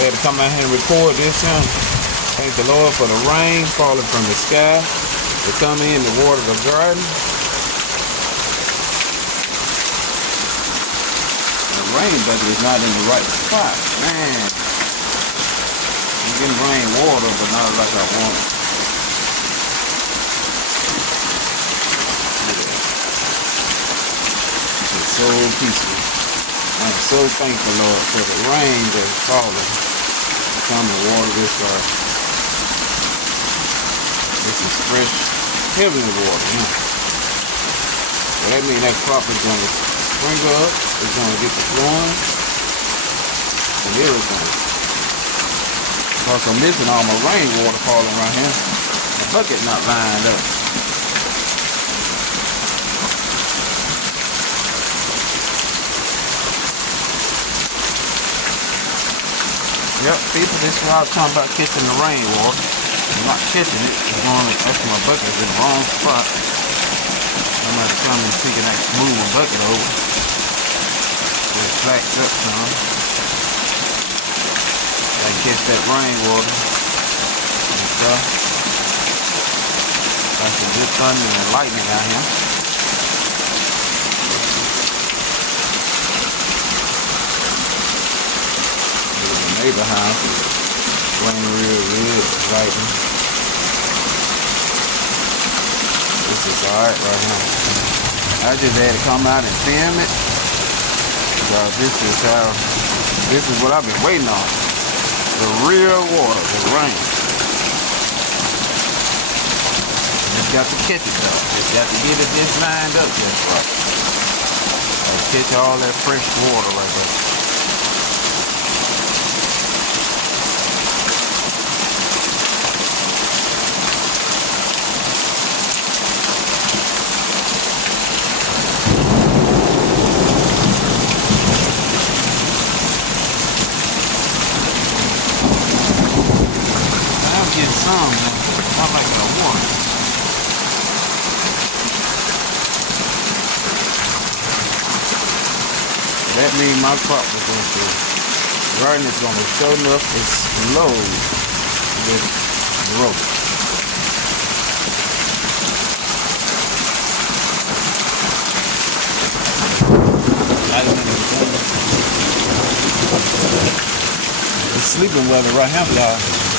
Had to come out here and record this here. Thank the Lord for the rain falling from the sky to come in to water the garden. The rain bucket is not in the right spot. Man, I'm getting rain water, but not like I want it. It's so peaceful. I'm so thankful, Lord, for the rain that's falling to come and water this garden. This is fresh, heavenly water. So that means that crop is going to sprinkle up, it's going to get the flowing, and everything. Because I'm missing all my rainwater falling right here. The bucket not lined up. Yep, people, this is why I'm talking about catching the rainwater. I'm not catching it. It's going to, actually my bucket is in the wrong spot. I'm going to come and see can I move my bucket over. It flats up some. Gotta catch that rainwater and stuff. Got some good thunder and lightning out here. Neighbor house is raining real good, lightning. This is alright right here. I just had to come out and film it because this is what I've been waiting on. The real water, the rain. Just got to catch it though. Just got to get it just lined up just right. Gotta catch all that fresh water right there. I like the water. That means my crop is going to, garden is going to show enough explode with growth. It's sleeping weather right here, y'all.